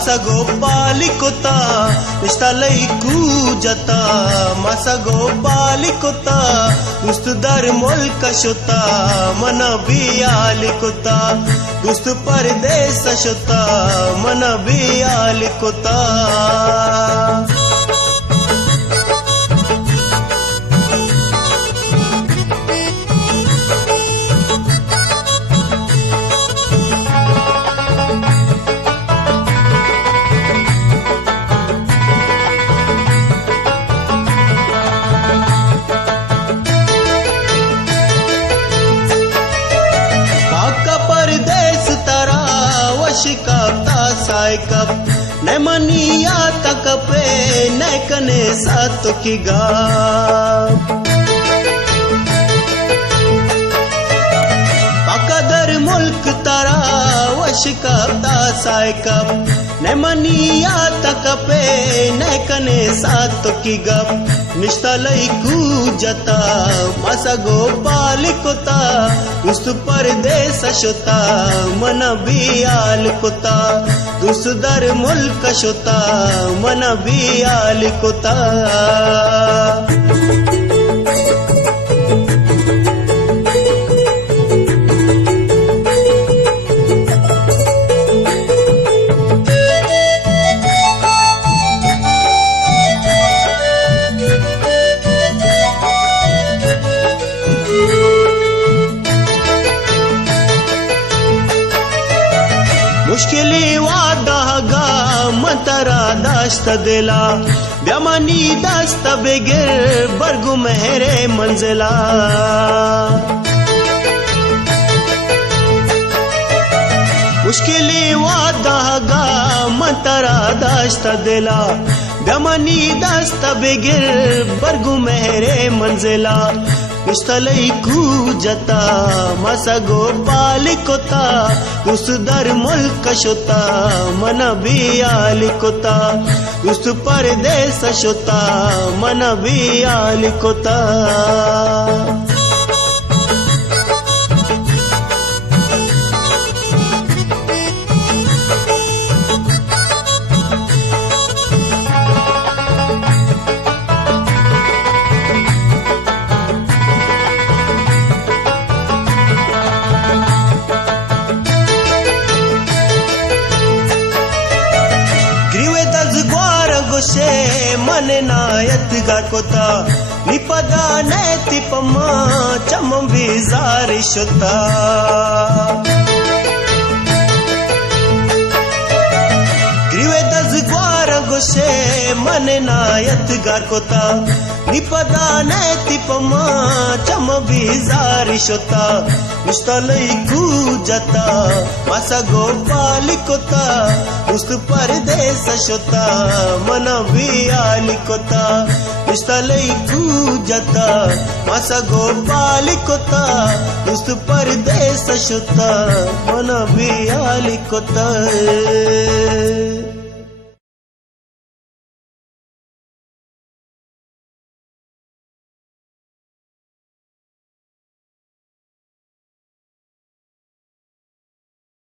masa gopalikota nistalai kujata masa gopalikota dustu dar molka shota mana biyalikota dustu pardesa shota mana biyalikota शिकाता साइकप न मनिया तक पे न कने सात की गा पकदर मुल्क तारा व शिकाता साइकप न मनिया तक पे न कने सात की गप निष्ठलई कूजता मसा गोपालिकोता दुस्तु परदेस शोता मन बियालिकोता दुस्तु दर मुल्क शोता मन बियालिकोता मुश्किली वादागा मतरा दास्त दिला ब्यामनी दास्त बेगिर बरगु मेरे मंजिला मुश्किली वादागा मतरा दास्त दिला ब्यामनी दास्त बेगिर बरगु मेरे मंजिला निष्ठलई कूजता मसा गोपालिकोता दुस्तु दर मुल्क शोता मन बियालिकोता दुस्तु परदेस शोता मन बियालिकोता से मन नायत गाकोता निपदा नैति पमा चम बिजारी शोता ग्रीवे दज ग्वार गोशे मन नायत गाकोता निपदा नैति पमा चम बिजारी शोता निष्ठलई कूजता मसा गोपालिकोता दुस्तु परदेस शोता मन बियालिकोता निष्ठलई कूजता मसा गोपालिकोता दुस्तु परदेस शोता मन बियालिकोता